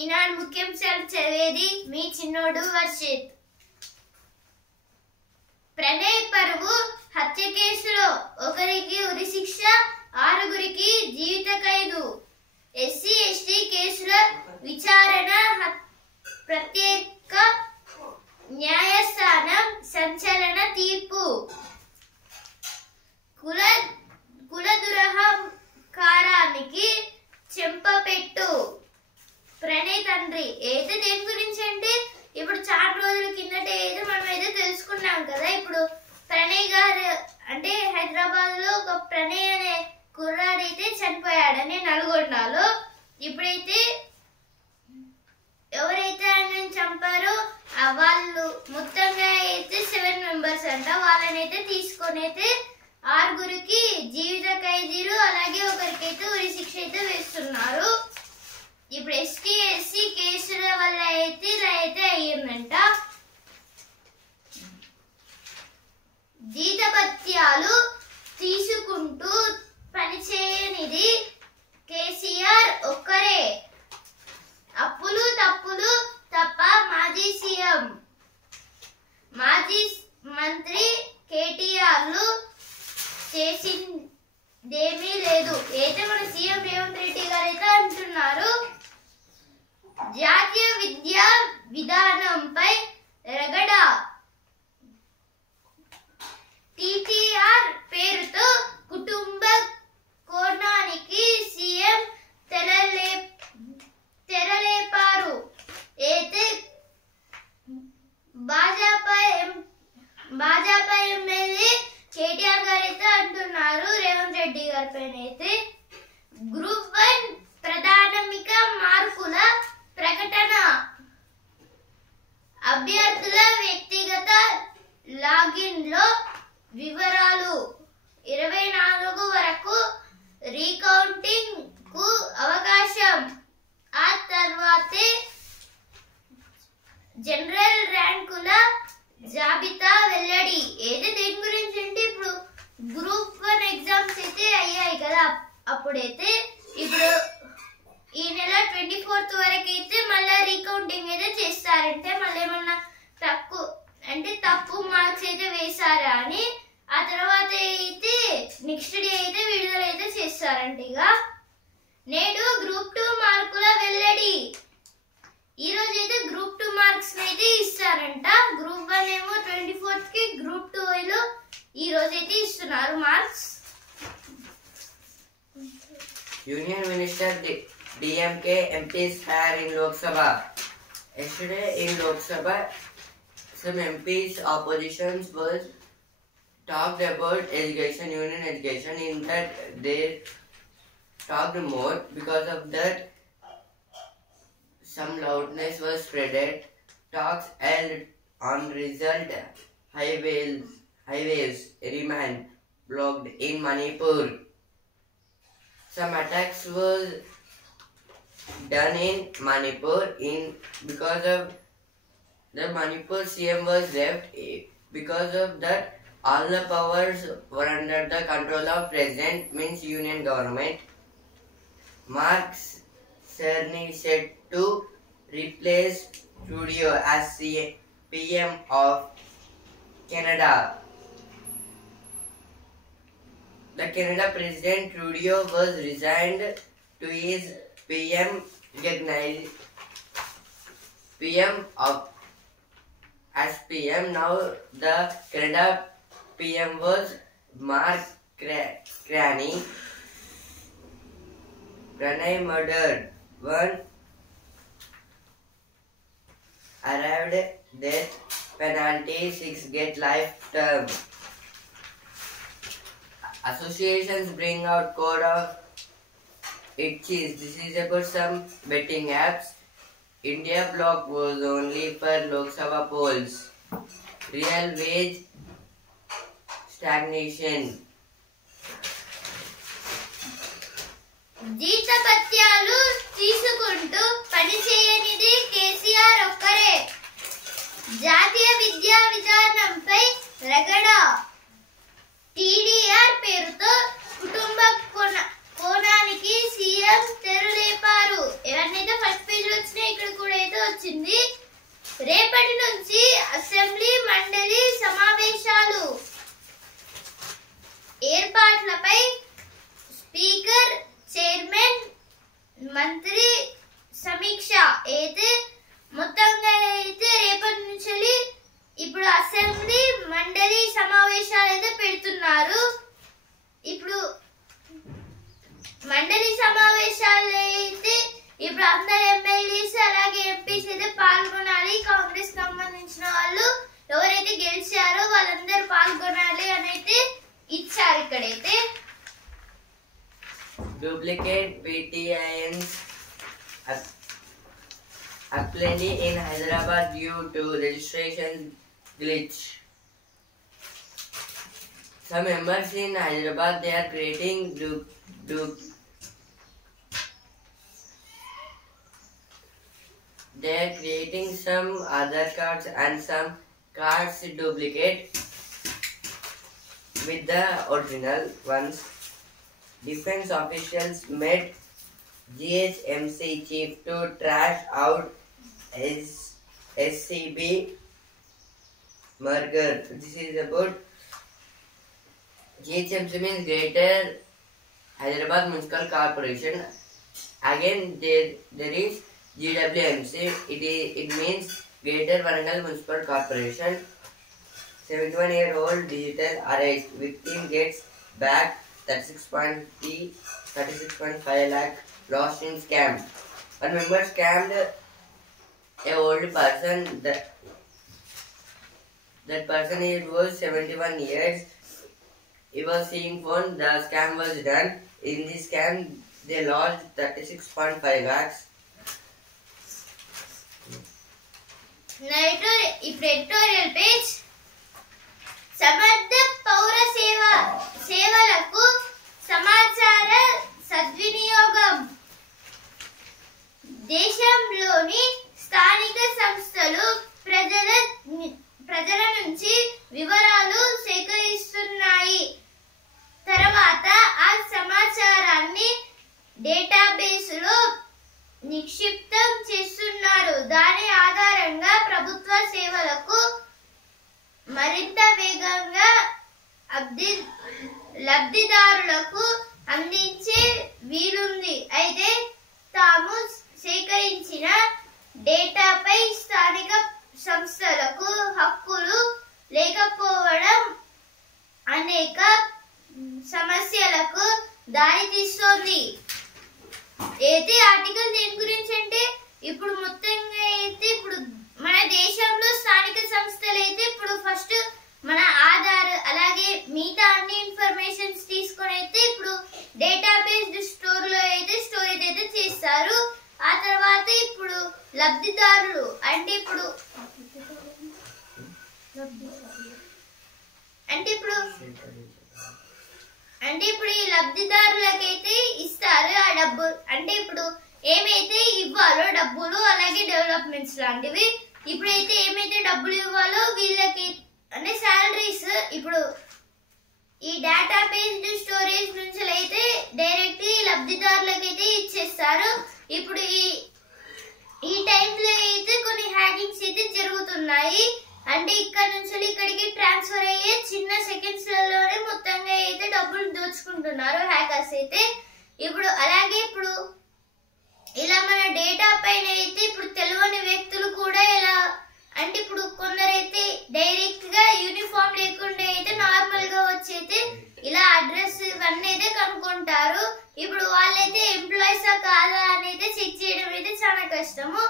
ఈనాడు ముఖ్యాంశాలు చదివేది మీ చిన్నోడు వర్షిత్. ప్రణయ్ పరువు హత్య కేసులో ఒకరికి ఉరి శిక్ష, 6గురికి జీవిత ఖైదు. ఎస్సీ ఎస్టీ కేసుల విచారణ ప్రత్యేక న్యాయస్థానం సంచలన తీర్పు. కుల దురహంకారానికి చెంపపెట్టు. ప్రణయ్ తండ్రి అయితే దేని గురించి అంటే ఇప్పుడు చాలా రోజుల కిందట అయితే మనం అయితే తెలుసుకున్నాం కదా. ఇప్పుడు ప్రణయ్ గారు అంటే హైదరాబాద్ లో ఒక ప్రణయ్ అనే కుర్రాడైతే చనిపోయాడని నల్గొండలో. ఇప్పుడైతే ఎవరైతే ఆయన చంపారో వాళ్ళు మొత్తంగా అయితే 7 మెంబర్స్ అంట. వాళ్ళనైతే తీసుకొని అయితే 6గురికి జీవిత ఖైదీలు, అలాగే ఒకరికైతే ఉరి శిక్ష అయితే వేస్తున్నారు. ఇప్పుడు ఎస్టీ ఎస్సీ కేసుల వల్ల అయితే ఇలా అయితే అయ్యిందంట. జీతభత్యాలు తీసుకుంటూ పనిచేయనిది కేసీఆర్ ఒక్కరే. అప్పులు తప్పులు తప్ప మాజీ సీఎం మాజీ మంత్రి కేటీఆర్లు చేసిందేమీ లేదు అయితే మన సీఎం రేవంత్ రెడ్డి గారు అయితే అంటున్నారు. జాతీయ విద్యా విధానంపై రగడ. టీటీఆర్ పేరుతో కుటుంబ కోణానికి సీఎం తెరలేపారు. అయితే భాజపా ఎమ్మెల్యే కేటీఆర్ గారు అయితే అంటున్నారు రేవంత్ రెడ్డి గారి పైన అయితే. గ్రూప్ 1 ప్రాథమిక మార్కుల ప్రకటన. అభ్యర్థుల వ్యక్తిగత లాగిన్ లో వివరాలు. 24 వరకు రీకౌంటింగ్ కు అవకాశం. ఆ తర్వాతే జనరల్ ర్యాంకుల జాబితా వెల్లడి. ఏదో దీని గురించి అంటే ఇప్పుడు గ్రూప్ 1 ఎగ్జామ్స్ అయితే అయ్యాయి కదా. అప్పుడైతే ఇప్పుడు ఈ నెల 24th వరకు అయితే మళ్ళీ రీకౌంటింగ్ అయితే చేస్తారంటే మళ్ళీ ఏమన్నా తప్పు మార్క్స్ అయితే వేసారా అని. ఆ తర్వాత అయితే నెక్స్ట్ డే అయితే విడుదల అయితే చేస్తారంట. ఇక నేడు గ్రూప్ 2 మార్కుల వెల్లడి. ఈ రోజు అయితే గ్రూప్ 2 మార్క్స్ అయితే ఇస్తారంట. గ్రూప్ 1 ఏమో 24th కి, గ్రూప్ 2 ఈ రోజు అయితే ఇస్తున్నారు marks. Union Minister DMK MPs hire in Lok Sabha. Yesterday in Lok Sabha, some MPs oppositions was talked about education, union education. In that they talked more. Because of that, some loudness was spreaded. Talks held on result. Highways remain blocked in Manipur. Some attacks was done in Manipur because of the Manipur CM was left. Because of that, all the powers were under the control of President, means Union government. Mark Carney said to replace Trudeau as PM of Canada. The Canada President Trudeau was resigned to his PM as PM. Now the Canada PM was Mark Carney. Pranay murdered. 1 arrived death penalty, 6 get life term. Associations bring out code of itches. This is about some betting apps. India block was only for Lok Sabha polls. Real wage stagnation. జీతభత్యాలు తీసుకుంటూ పనిచేయనిది కేసీఆర్ ఒక్కరే. జాతీయ విద్యా విధానంపై రగడ. TDR పేరుతో కుటుంబ కోణానికి CM తెరలేపారు. ఎవరినైతే first page వచ్చినాయి వచ్చింది. రేపటి నుంచి అసెంబ్లీ మండలి సమావేశాలు ఏర్పాట్లపై స్పీకర్, చైర్మన్, మంత్రి సమీక్ష అయితే మొత్తంగా అయితే రేపటి నుంచి ఇప్పుడు అసెంబ్లీ మండలి సమావేశాలు అయితే పెడుతున్నారు. ఇప్పుడు మండలి సమావేశాలు అయితే ఇప్పుడు అందరు ఎమ్మెల్యేస్ అలాగే ఎంపీస్ అయితే పాల్గొనాలి. కాంగ్రెస్ సంబంధించిన వాళ్ళు ఎవరైతే గెలిచారో వాళ్ళందరూ పాల్గొనాలి అని అయితే ఇచ్చారు. ఇక్కడైతే Duplicate PTINs are plenty in Hyderabad due to registration glitch. Some members in Hyderabad, they are creating they are creating some other cards and some cards duplicate with the original ones. Defense officials met GHMC chief to trash out SCB merger. This is about GHMC means Greater Hyderabad Municipal Corporation. Again, there is GWMC. It means Greater Warangal Municipal Corporation. 71-year-old digital arrest. Victim gets back 36.5 lakh lost in scam. One member scammed a old person. That person was 71 years. He was seeing phone. The scam was done. In this scam, they lost 36.5 lakhs. Editorial page. సమర్థ పౌర సేవలకు సమాచార సద్వినియోగం. దేశంలోని స్థానిక సంస్థలు ప్రజల నుంచి వివరాలు సేకరిస్తున్నాయి. తర్వాత ఆ సమాచారాన్ని డేటాబేసులో నిక్షిప్తం చేస్తున్నారు. దాని ఆధారంగా ప్రభుత్వ సేవలకు మరింత వేగంగా లబ్ధిదారులకు అందించే వీలుంది. అయితే తాము సేకరించిన డేటాపై స్థానిక సంస్థలకు హక్కులు లేకపోవడం అనేక సమస్యలకు దారితీస్తోంది. అయితే ఆర్టికల్ దేని గురించి అంటే ఇప్పుడు మొత్తంగా అయితే ఇప్పుడు మన దేశంలో స్థానిక సంస్థలు అయితే ఇప్పుడు ఫస్ట్ మన ఆధార్ అలాగే మిగతా అన్ని ఇన్ఫర్మేషన్స్ తీసుకొని అయితే ఇప్పుడు డేటాబేస్ స్టోరేజ్ అయితే చేస్తారు. ఆ తర్వాత ఇప్పుడు లబ్ధిదారులు అంటే ఇప్పుడు ఈ లబ్ధిదారులకైతే ఇస్తారు ఆ డబ్బు. అంటే ఇప్పుడు ఏమైతే ఇవ్వాలో డబ్బులు అలాగే డెవలప్మెంట్స్ లాంటివి ఇప్పుడైతే ఏమైతే డబ్బులు ఇవ్వాలో వీళ్ళకి అంటే శాలరీస్ ఇప్పుడు ఈ డేటాబేస్ స్టోరేజ్ నుంచి అయితే డైరెక్ట్ లబ్ధిదారులకైతే ఇచ్చేస్తారు. ఇప్పుడు ఈ టైంలో అయితే కొన్ని హ్యాకింగ్స్ అయితే జరుగుతున్నాయి. అంటే ఇక్కడ నుంచి ఇక్కడికి ట్రాన్స్ఫర్ అయ్యే చిన్న సెకండ్స్ లోనే మొత్తంగా అయితే డబ్బులు దోచుకుంటున్నారు హ్యాకర్స్ అయితే. ఇప్పుడు అలాగే ఇప్పుడు ఇలా మన డేటా పైన అయితే ఇప్పుడు తెలియని వ్యక్తులు కూడా ఇలా అంటే ఇప్పుడు కొందరైతే డైరెక్ట్ గా యూనిఫామ్ లేకుండా అయితే నార్మల్ గా వచ్చి అయితే ఇలా అడ్రస్ ఇవన్నీ అయితే కనుక్కుంటారు. ఇప్పుడు వాళ్ళైతే ఎంప్లాయీసా కాదా అని అయితే చెక్ చేయడం అయితే చాలా కష్టము.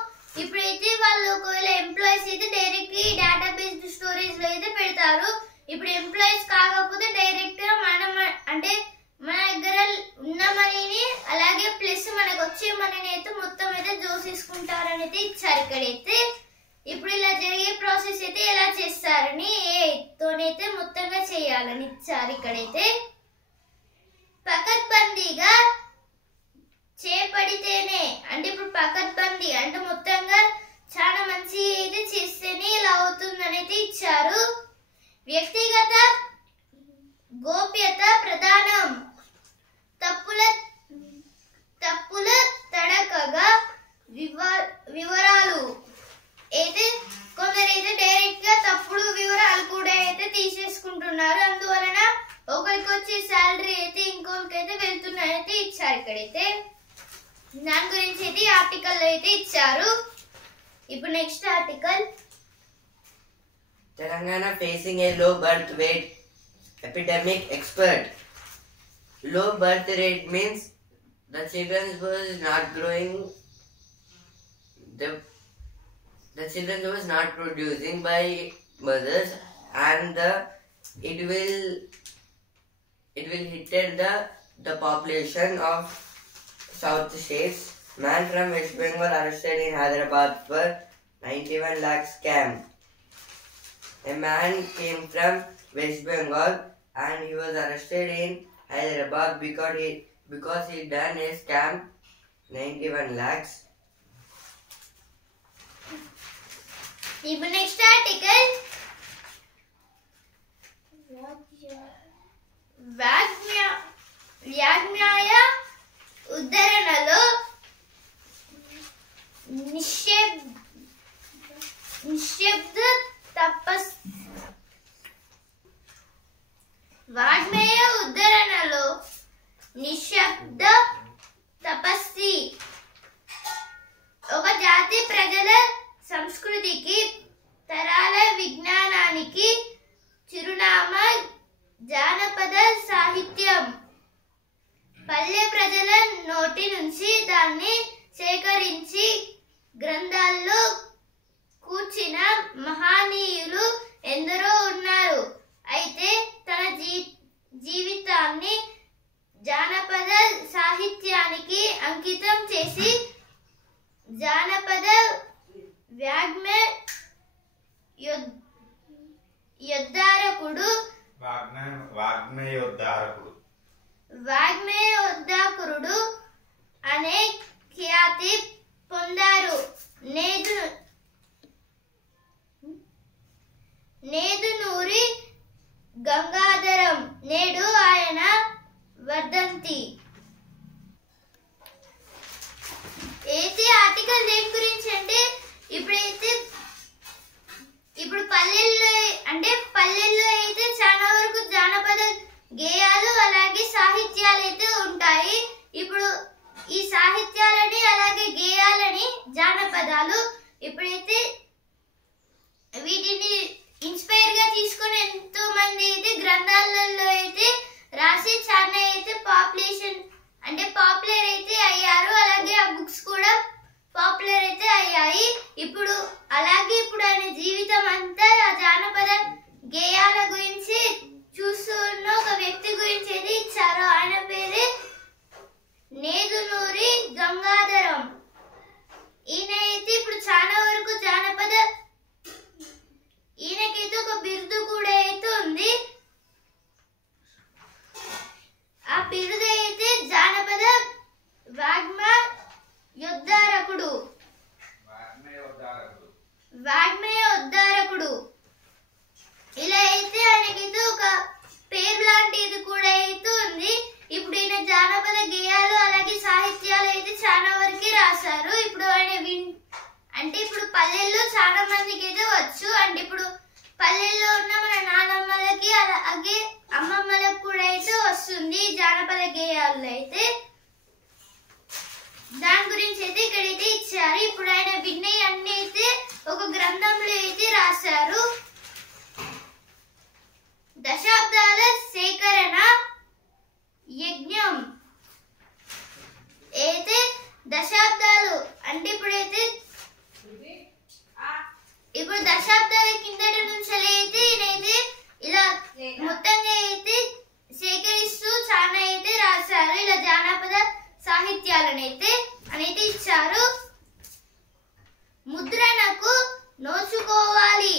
ఇప్పుడైతే వాళ్ళు ఒకవేళ ఎంప్లాయీస్ అయితే డైరెక్ట్ గా డేటాబేస్ స్టోరేజ్ లో అయితే పెడతారు. ఇప్పుడు ఎంప్లాయీస్ కాకపోతే డైరెక్ట్ గా మనం అంటే మన దగ్గర ఉన్న మనీని అలాగే ప్లస్ మనకు వచ్చే మనీని అయితే మొత్తం అయితే దోసేసుకుంటారని అయితే ఇచ్చారు ఇక్కడైతే. ఇప్పుడు ఇలా జరిగే ప్రాసెస్ అయితే ఎలా చేస్తారని తోనైతే మొత్తంగా చేయాలని ఇచ్చారు ఇక్కడైతే. పకడ్బందీగా చేపడితేనే అంటే ఇప్పుడు పకడ్బందీ అంటే మొత్తంగా చాలా మంచి అయితే చేస్తేనే ఇలా అవుతుందని అయితే ఇచ్చారు. వ్యక్తిగత గోప్యత ప్రధానం. తప్పుల తడకగా వివరాలు దాని గురించి అయితే ఆర్టికల్ అయితే ఇచ్చారు. ఇప్పుడు next article, Telangana facing a low birth weight epidemic. Expert. Low birth rate means the children was not growing, the children was not producing by mothers, and it will hit the population of South states. Man from West Bengal arrested in Hyderabad for 91 lakh scam. A man came from West Bengal and he was arrested in Hyderabad because he done a scam 91 lakhs. ఇప్పుడు next article, వాగ్మ్యాయ ఉద్ధరణలో నిశ్శబ్ద వాగ్మేయ ఉద్ధరణలో నిశ్శబ్ద తపస్సి. ఒక జాతి ప్రజల సంస్కృతికి తరాల విజ్ఞానానికి చిరునామా జానపద సాహిత్యం. పల్లె ప్రజల నోటి నుంచి దాన్ని సేకరించి గ్రంథాల్లో కూర్చిన మహనీయులు ఎందరో ఉన్నారు. అయితే తన జీవితాన్ని జానపద సాహిత్యానికి అంకితం చేసి జానపద వాగ్మేయోద్ధారకుడు అనే ఖ్యాతి పొందారు. నేదునూరి గంగాధరం నేడు ఆయన వర్ధంతి. అయితే ఆర్టికల్ దేని గురించి అంటే ఇప్పుడు పల్లెల్లో అయితే చాలా వరకు జానపద గేయాలు అలాగే సాహిత్యాలు అయితే ఉంటాయి. ఇప్పుడు ఈ సాహిత్యాలని అలాగే గేయాలని జానపదాలు ఇప్పుడైతే వీటిని ఇన్స్పైర్ గా తీసుకొని ఎంతో మంది అయితే గ్రంథాలలో అయితే రాసి చాలా అయితే పాపులర్ అయితే అయ్యారు. అలాగే ఆ బుక్స్ కూడా పాపులర్ అయితే అయ్యాయి. ఇప్పుడు ఆయన జీవితం అంతా ఆ జానపద గేయాల గురించి చూస్తున్న ఒక వ్యక్తి గురించి అయితే ఇచ్చారు. ఆయన పేరే నేదునూరి గంగాధరం. ఈయన అయితే ఇప్పుడు చాలా వరకు ఈయనకైతే ఒక బిరుదు కూడా అయితే ఉంది. ఆ బిరుదు అయితే జానపద వాగ్మయోద్ధారకుడు. ఇలా అయితే ఆయనకైతే ఒక పేరు లాంటిది కూడా అయితే ఉంది. ఇప్పుడు ఈయన జానపద గేయాలు అలాగే సాహిత్యాలు అయితే చాలా వరకు రాశారు. ఇప్పుడు ఆయన ఇప్పుడు పల్లెల్లో చాలా మందికి అయితే వచ్చు. ఇప్పుడు పల్లెల్లో ఉన్న మన నానమ్మలకి అలాగే అమ్మమ్మలకు కూడా అయితే వస్తుంది జానపద గేయాలు అయితే. దాని గురించి అయితే ఇక్కడైతే ఇచ్చారు. ఇప్పుడు ఆయన విన్నయి అన్ని అయితే ఒక గ్రంథంలో అయితే రాశారు. దశాబ్దాల సేకరణ యజ్ఞం. అయితే దశాబ్దాలు అంటే ఇప్పుడు దశాబ్దాల కిందటి నుంచి అయితే ఈయనైతే ఇలా మొత్తంగా అయితే సేకరిస్తూ చాలా అయితే రాశారు. ఇలా జానపద సాహిత్యాలనైతే అనైతే ఇచ్చారు. ముద్రణకు నోచుకోవాలి.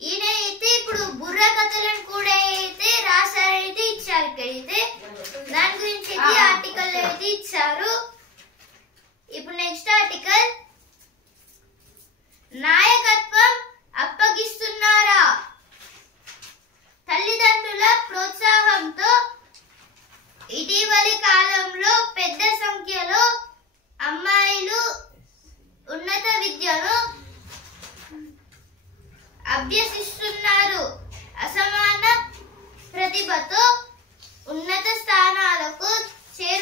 ఈయన అయితే ఇప్పుడు బుర్ర కథలను కూడా అయితే రాశారైతే ఇచ్చారు. ఇక్కడైతే దాని గురించి అయితే ఆర్టికల్ అయితే ఇచ్చారు. ఇప్పుడు నెక్స్ట్ ఆర్టికల్, నాయకత్వం అప్పగిస్తున్నారా? తల్లిదండ్రుల ప్రోత్సాహంతో ఇటీవలి కాలంలో పెద్ద సంఖ్యలో అమ్మాయిలు ఉన్నత విద్యను అభ్యసిస్తున్నారు. అసమాన ప్రతిభతో ఉన్నత స్థానాలకు చేరు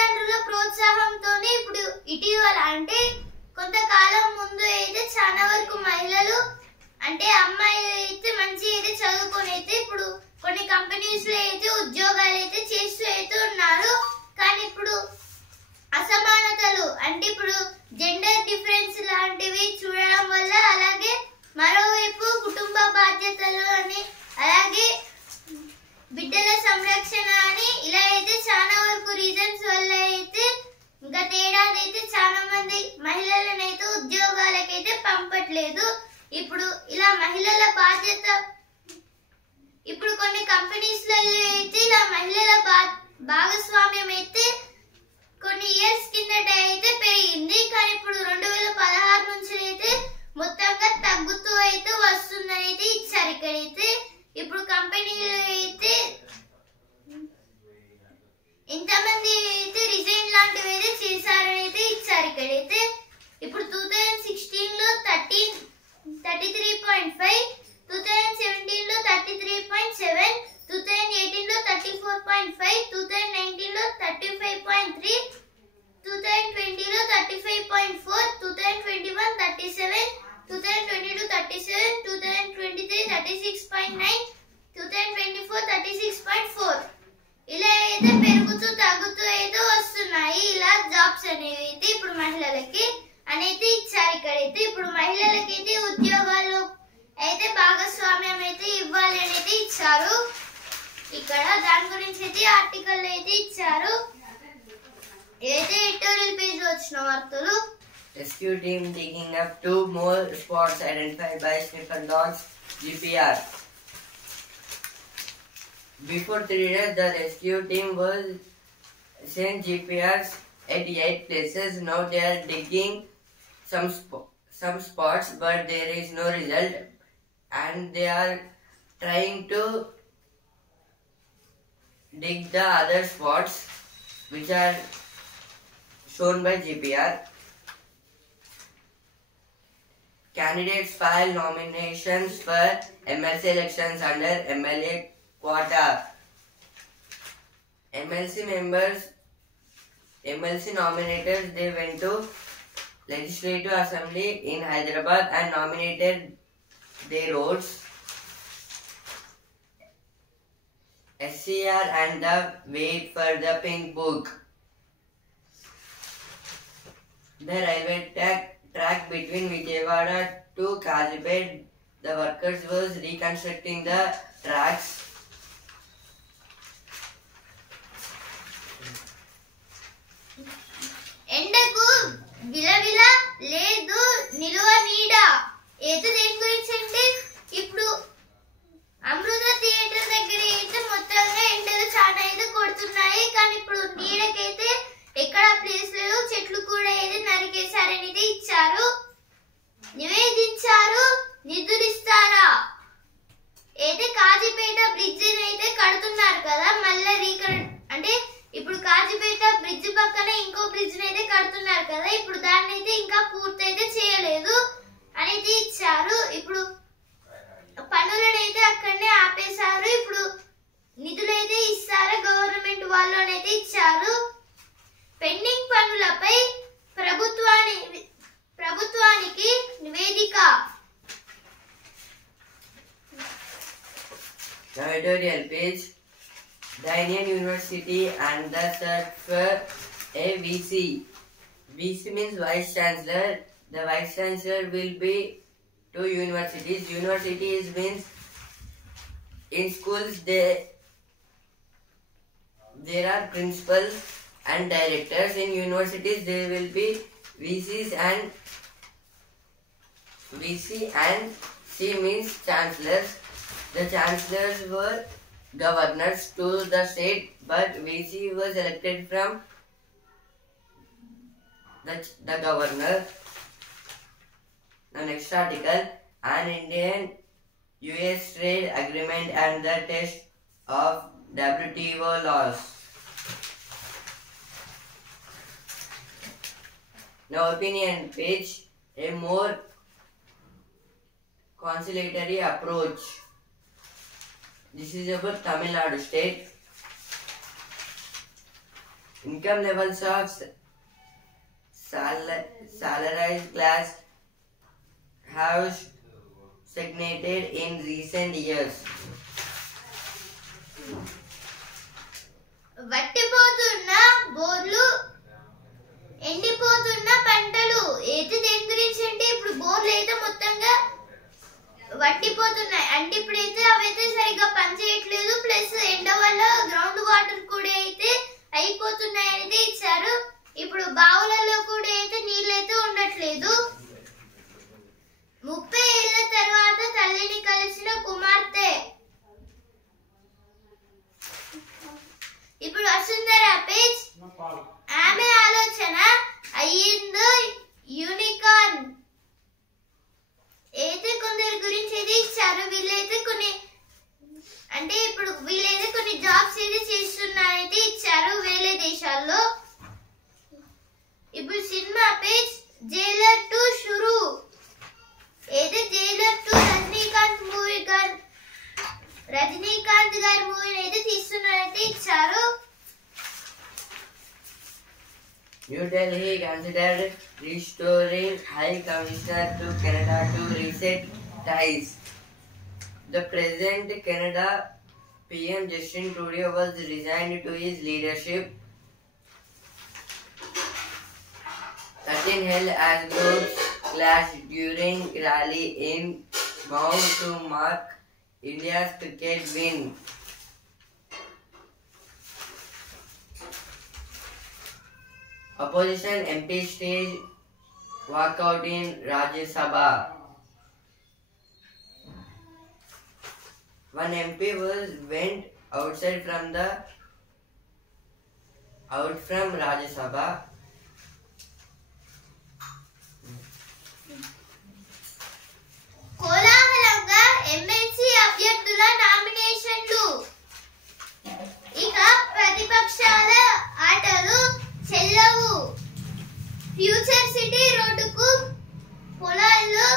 తల్లిదండ్రుల ప్రోత్సాహంతోనే ఇప్పుడు ఇటీవల అంటే కొంతకాలం ముందు అయితే చాలా వరకు మహిళలు అంటే అమ్మాయిలు అయితే మంచి అయితే చదువుకొని అయితే ఇప్పుడు కొన్ని కంపెనీస్ లో అయితే ఉద్యోగాలు అయితే చేస్తూ అయితే ఉన్నారు. కానీ ఇప్పుడు అసమానతలు అంటే ఇప్పుడు జెండర్ డిఫరెన్స్ లాంటివి చూడడం వల్ల, అలాగే మరోవైపు కుటుంబ బాధ్యతలు అని, అలాగే బిడ్డల సంరక్షణ అని ఇలా అయితే చాలా వరకు రీజన్స్ వల్ల అయితే గతేడాది అయితే చాలా మంది మహిళలను అయితే ఉద్యోగాలకైతే పంపట్లేదు. ఇప్పుడు ఇలా మహిళల బాధ్యత ఇప్పుడు కొన్ని కంపెనీస్లలో అయితే ఇలా మహిళల భాగస్వామ్యం అయితే కొన్ని ఇయర్స్ కిందట అయితే పెరిగింది. కానీ ఇప్పుడు 2016 నుంచి అయితే మొత్తంగా తగ్గుతూ అయితే వస్తుందని అయితే ఇచ్చారు. ఇక్కడైతే ఇప్పుడు కంపెనీలు అయితే ఇంతమంది అయితే రిజైన్ లాంటివి అయితే చేశారని అయితే ఇచ్చారు. ఇక్కడైతే ఇప్పుడు 2016 లో 33.5, 2017 లో 33.7, 2018 లో 34.5, 2019 లో 35.3, 2020 లో 35.4, 2021 37, 2022 37, 2023 36.9, 2024 36.4 ఇలా అయితే పెరుగుతూ తగ్గుతూ అయితే వస్తున్నాయి. ఇలా జాబ్స్ అనేవి అయితే ఇప్పుడు మహిళలకి అనేది ఇచ్చారు. ఇక్కడైతే ఇప్పుడు మహిళలకి అయితే ఉద్యోగాలు అయితే భాగస్వామ్యం అయితే ఇవ్వాలి అనేది ఇచ్చారు. ఇక్కడ దాని గురించి అయితే ఆర్టికల్ అయితే ఇచ్చారు. ఏదైతే ఎడిటోరియల్ పేజ్ వచ్చిన వార్తలు. Rescue team digging up 2 more spots identified by sniffer dogs GPR. Before 3 days, the rescue team was sent GPRs at 8 places. Now they are digging some spots, but there is no result, and they are trying to dig the other spots which are shown by GPR. Candidates file nominations for MLC elections under MLA quota. MLC nominators, they went to Legislative Assembly in Hyderabad and nominated their roads. SCR and the wait for the pink book. The railway track between Vijayawada to Kazipet, the workers was reconstructing the tracks. ఎండకు విలవిల లేదు నిలువ నీడ. ఏదో దేని గురించి అంటే ఇప్పుడు అమృత theatre దగ్గర అయితే మొత్తంగా ఎండలు చాలా అయితే కొడుతున్నాయి. కానీ ఇప్పుడు నీడకైతే ఎక్కడ ప్లేస్ లేదు, చెట్లు కూడా ఏదో నరికేశారనేది ఇచ్చారు. నివేదించారు, నిధులు ఇస్తారా? అయితే కాజీపేట బ్రిడ్జ్ అయితే కడుతున్నారు కదా, మళ్ళీ అంటే ఇప్పుడు కాజీపేట బ్రిడ్జ్ పక్కన ఇంకో బ్రిడ్జ్ అయితే కడుతున్నారు కదా, ఇప్పుడు దాన్ని అయితే ఇంకా పూర్తయితే చేయలేదు అనేది ఇచ్చారు. ఇప్పుడు పనులను అయితే అక్కడనే ఆపేశారు. ఇప్పుడు నిధులైతే ఇస్తారా గవర్నమెంట్ వాళ్ళు అయితే ఇచ్చారు. పెండింగ్ పనులపై ప్రభుత్వానికి నివేదిక. The editorial page. The Indian University and the search for a VC. VC means Vice Chancellor. The Vice Chancellor will be two universities. Universities means in schools there are principals and directors. In universities there will be VC and C means chancellors. The chancellors were governors to the state, but VC was elected from the governor. The next article, an Indian US trade agreement and the test of WTO laws. Now opinion page, a more conciliatory approach. This is about Tamil Nadu state. income levels of salarized class have stagnated in recent years. వట్టిపోతున్న బోర్లు, ఎండిపోతున్న పంటలు. అయితే దేని గురించి అంటే ఇప్పుడు బోర్లు అయితే మొత్తంగా వట్టిపోతున్నాయి. అంటే ఇప్పుడైతే అవైతే సరిగ్గా పనిచేయట్లేదు. ప్లస్ ఎండ వల్ల గ్రౌండ్ వాటర్ కూడా అయితే అయిపోతున్నాయి అనేది ఇచ్చారు. ఇప్పుడు బావులలో కూడా అయితే నీళ్ళు అయితే ఉండట్లేదు. 30 ఏళ్ల తర్వాత తల్లిని కలిసిన కుమార్తె. ఇప్పుడు వసుంధర పేజ్. ఆమె ఆలోచన అయ్యిందో యూనికార్న్. అయితే కొందరి గురించి అయితే ఇచ్చారు. వీళ్ళైతే కొన్ని అంటే ఇప్పుడు వీళ్ళైతే కొన్ని జాబ్స్ అయితే చేస్తున్నారైతే ఇచ్చారు వేరే దేశాల్లో. ఇప్పుడు సినిమా పేజ్. జైలర్ 2 షురు. అయితే జైలర్ 2 రజనీకాంత్ గారి మూవీని అయితే తీస్తున్నారైతే ఇచ్చారు. New Delhi considered restoring High Commissioner to Canada to reset ties. The present Canada PM Justin Trudeau was resigned to his leadership. 13 held as groups clashed during rally in Mount to mark India's cricket win. Opposition MP stage walkout in Rajya Sabha. One MP went out from Rajya Sabha. కోలాహలంగా MLC అభ్యర్థుల నామినేషన్లు. ఇక ప్రతిపక్షాల ఆటలు చెల్లవు. Future city రోడ్డుకు పొలాల్లో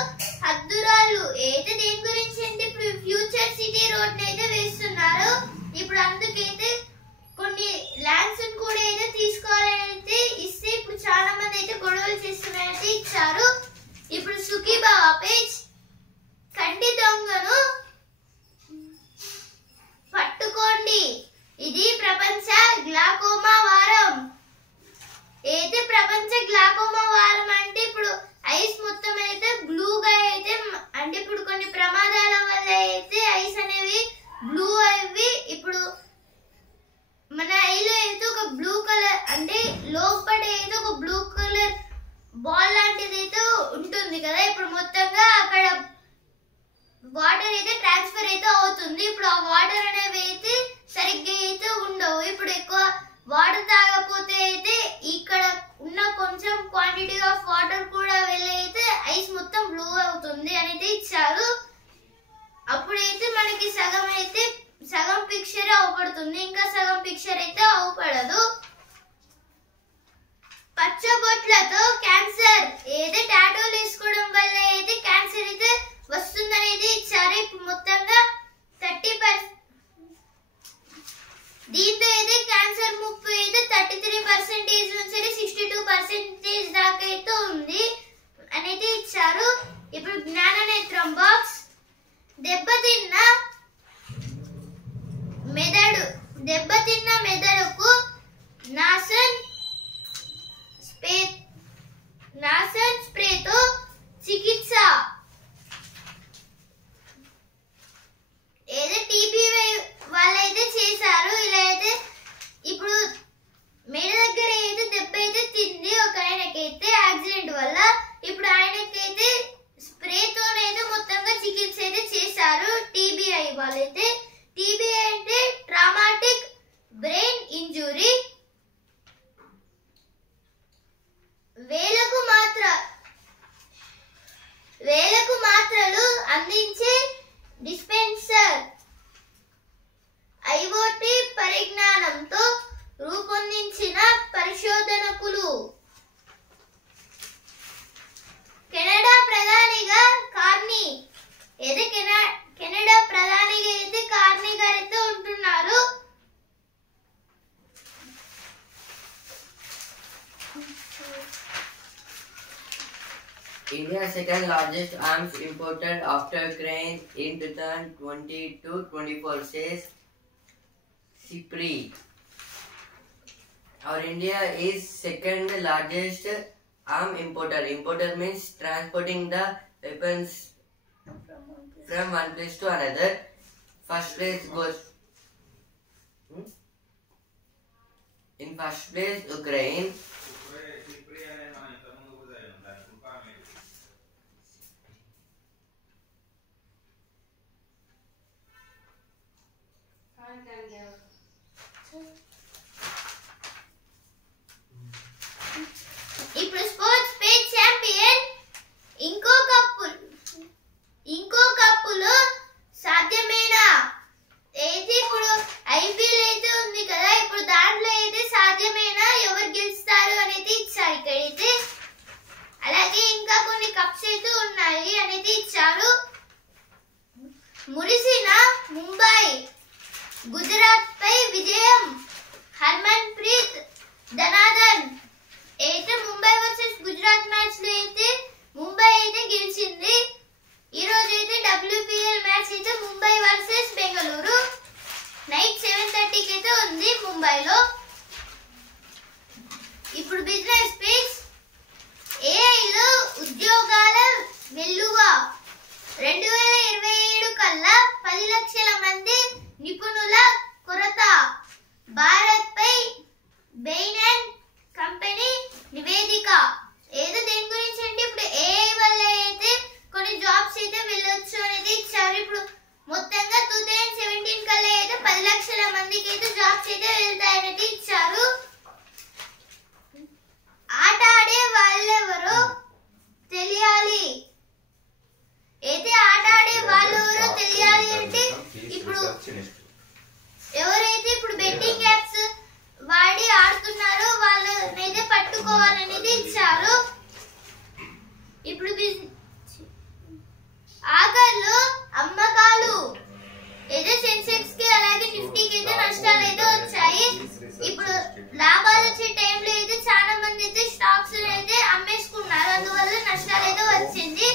హద్దురాళ్ళు. అయితే దేని గురించి అంటే ఇప్పుడు ఫ్యూచర్ సిటీ రోడ్ అయితే వేస్తున్నారు. ఇప్పుడు అందుకైతే కొన్ని ల్యాండ్స్ కూడా అయితే తీసుకోవాలైతే ఇస్తే ఇప్పుడు చాలా మంది అయితే గొడవలు చేస్తున్నారైతే ఇచ్చారు. ఇప్పుడు సుఖీబాబా పేజ్. కంటి దొంగను పట్టుకోండి. ఇది ప్రపంచ గ్లాకోమా వారం. అయితే ప్రపంచ గ్లాకోమా వారం అంటే ఇప్పుడు ఐస్ మొత్తం అయితే బ్లూగా అయితే అంటే ఇప్పుడు కొన్ని ప్రమాదాల వల్ల అయితే ఐస్ అనేవి బ్లూ అవి ఇప్పుడు మన ఐలో అయితే ఒక బ్లూ కలర్ అంటే లోపల అయితే ఒక బ్లూ కలర్ బాల్ లాంటిది అయితే ఉంటుంది కదా. ఇప్పుడు మొత్తంగా అక్కడ వాటర్ అయితే ట్రాన్స్ఫర్ అయితే అవుతుంది. ఇప్పుడు ఆ వాటర్ అనేవి అయితే సరిగ్గా అయితే ఉండవు. ఇప్పుడు ఎక్కువ వాటర్ తాగకపోతే అయితే ఇక్కడ ఉన్న కొంచెం క్వాంటిటీ ఆఫ్ వాటర్ కూడా వెళ్ళి అయితే ఐస్ మొత్తం బ్లూ అవుతుంది అనేది ఇచ్చారు. అప్పుడైతే మనకి సగం పిక్చర్ అవుపడుతుంది, ఇంకా సగం పిక్చర్ అయితే అవుపడదు. పచ్చబొట్లతో క్యాన్సర్. ఏదో టాటూలు వేసుకోవడం వల్ల అయితే క్యాన్సర్ అయితే వస్తుందనేది ఇచ్చారు. ఇప్పుడు మొత్తంగా 30%. దీంతో అయితే క్యాన్సర్ ముప్పు అయితే 33% నుంచి 62% దాకా అయితే ఉంది అనేది ఇచ్చారు. ఇప్పుడు జ్ఞాననేత్రం బాక్స్. దెబ్బతిన్న మెదడుకు నాసన్ స్ప్రేతో చికిత్స. ఏదో టీబీ వాళ్ళైతే చేశారు. ఇలా అయితే ఇప్పుడు మెడ దగ్గర అయితే దెబ్బ అయితే తింది ఒక ఆయనకైతే యాక్సిడెంట్ వల్ల. ఇప్పుడు ఆయనకైతే స్ప్రేతోనైతే మొత్తంగా చికిత్స అయితే చేశారు టీబీఐ వాళ్ళైతే. టీబీఐ అంటే ట్రామాటిక్ బ్రెయిన్ ఇంజురీ. వేలకు మాత్రలు అందించే డిస్పెన్సర్. ఐఓటీ పరిజ్ఞానంతో రూపొందించిన పరిశోధనకులు. కెనడా ప్రధానిగా కార్నీ. ఏదో కెనడా ప్రధానిగా అయితే కార్నీ గారు అయితే ఉంటున్నారు. India's second largest arms importer after Ukraine in 2022-24 says CIPRI. Our India is second largest arm importer. Importer means transporting the weapons from one place to another. First place goes in first place Ukraine. ఇప్పుడు sports page champion ఇంకో కప్పులు సాధ్యమేనా? అయితే ఇప్పుడు IPL అయితే ఉంది కదా, ఇప్పుడు దాంట్లో అయితే సాధ్యమేనా, ఎవరు గెలుస్తారు అనేది ఇచ్చారు ఇక్కడైతే. అలాగే ఇంకా కొన్ని కప్స్ అయితే ఉన్నాయి అనేది ఇచ్చారు. మురిసిన ముంబై గుజరాత్ పై విజయం. హర్మన్ ప్రీత్ ధనాధన్ అయితే ముంబై వర్సెస్ గుజరాత్ మ్యాచ్ లో అయితే ముంబై అయితే గెలిచింది. ఈ రోజు అయితే WPL మ్యాచ్ అయితే ముంబై వర్సెస్ బెంగళూరు నైట్ 7:30కి అయితే ఉంది ముంబైలో. ఇప్పుడు బిజినెస్ స్పీచ్. ఏఐలో ఉద్యోగాల వెల్లువ. 2027 కల్లా 10 లక్షల మంది నిపుణుల కొరత. భారత్ పై బెయిన్ అండ్ కంపెనీ నివేదిక. ఏదో దేని గురించి అంటే ఇప్పుడు ఏఐ వల్ల అయితే కొన్ని జాబ్స్ అయితే వెళ్ళొచ్చు అనేది ఇచ్చారు. ఇప్పుడు మొత్తంగా 2017 కల్లా అయితే 10 లక్షల మందికి అయితే జాబ్స్ అయితే వెళ్తాయనేది ఇచ్చారు. ఆట ఆడే వాళ్ళెవరో తెలియాలి. అయితే ఆట ఆడే వాళ్ళెవరో తెలియాలి అంటే ఇప్పుడు ఎవరైతే ఇప్పుడు బెట్టింగ్ యాప్స్ వాడి ఆడుతున్నారో వాళ్ళనైతే పట్టుకోవాలనేది ఇచ్చారు. ఇప్పుడు ఆఖర్లో అమ్మకాలు ఏదో సెన్సెక్స్ కి అలాగే నిఫ్టీకి అయితే నష్టాలు అయితే వచ్చాయి. ఇప్పుడు లాభాలు వచ్చే టైంలో అయితే చాలా మంది అయితే స్టాక్స్ అయితే అమ్మేసుకున్నారు, అందువల్ల నష్టాలు అయితే వచ్చింది.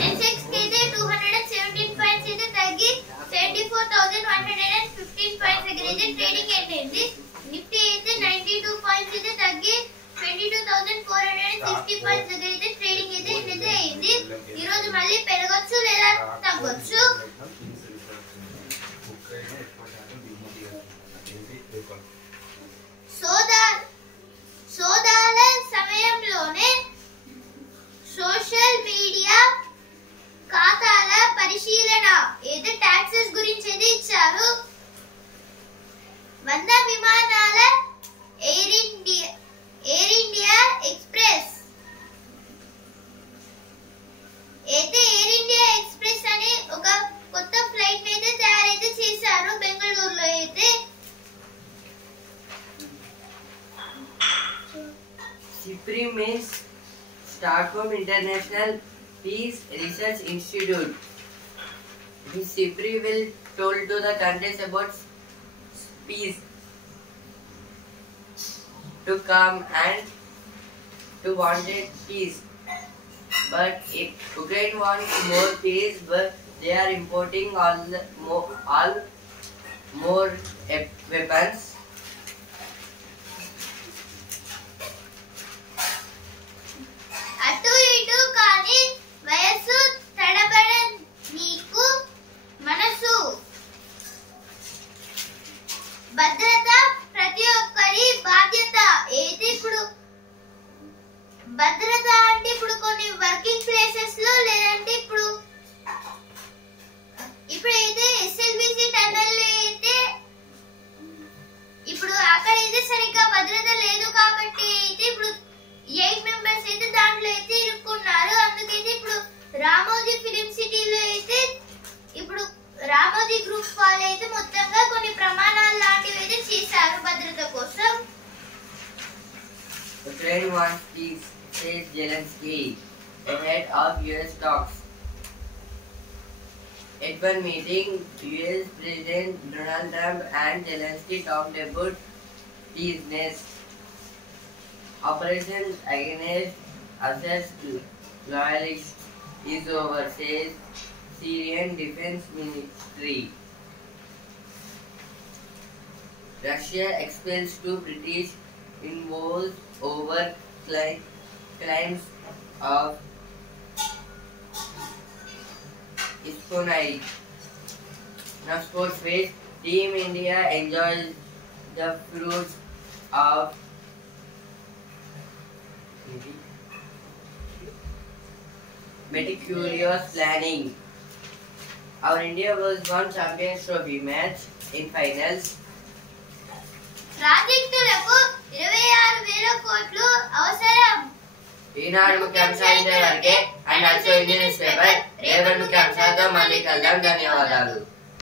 సెన్సెక్స్ కి అయితే 217 పాయింట్స్ అయితే తగ్గి 74,115 పాయింట్స్ దగ్గర అయితే ట్రేడింగ్ అయిపోయింది. నిఫ్టీ అయితే 92 పాయింట్స్ అయితే తగ్గి 22,460 పాయింట్స్ దగ్గర అయితే ట్రేడింగ్ అయితే అయింది. ఈ రోజు మళ్ళీ పెరగొచ్చు లేదా తగ్గొచ్చు. సోదాల సమయంలోనే సోషల్ మీడియా ఖాతాల పరిశీలన. ఏదో టాక్సెస్ గురించి అయితే ఇచ్చారు. 100 విమానాల ఎయిర్ ఇండియా ఎక్స్ప్రెస్ అయితే ఎయిర్ ఇండియా ఎక్స్ప్రెస్ అని ఒక కొత్త ఫ్లైట్ అయితే తయారైతే చేశారు బెంగళూరులో అయితే. CIPRI means Stockholm International Peace Research Institute. The CIPRI will told to the countries about peace, to come and to wanted peace. But if Ukraine wants more peace, but they are importing all more weapons. అటు ఇటు కానీ వయస్సు తడబడ నీకు మనసు. భద్రత ప్రతి ఒక్కరి బాధ్యత. ఏది ఇప్పుడు భద్రత అంటే ఇప్పుడు కొన్ని వర్కింగ్ ప్లేసెస్ లో లేదంటే ఇప్పుడు అయితే SLBC టన్నల్ అయితే ఇప్పుడు అక్కడ అయితే సరిగ్గా భద్రత లేదు కాబట్టి అయితే ఇప్పుడు 8 మెంబర్స్ అయితే దాంట్లో అయితే ఇరుక్కున్నారు. అందుకైతే ఇప్పుడు రామోజీ ఫిలిం సిటీలో అయితే ఇప్పుడు రామోజీ గ్రూప్ వాళ్ళు అయితే మొత్తంగా కొన్ని ప్రమాణాలు లాంటివి అయితే చేశారు భద్రత కోసం. Ukraine wants peace, says Zelensky, ahead of US talks. At one meeting, US President Donald Trump and Zelensky talked about peace. Operations against assets loyalist is over, says Syrian Defense Ministry. Russia expels two British envoys over claims of espionage. Now sports phase. Team India enjoys the fruits of meticulous planning. Our India was won Champions Trophy match in finals. ప్రాజెక్టులకు 26,000 కోట్లు అవసరం. ఈనాడు ముఖ్యాంశాలు ఇంతవరకే. And also Indian news paper రేపటి ముఖ్యాంశాలతో మళ్ళీ కలుద్దాం. ధన్యవాదాలు.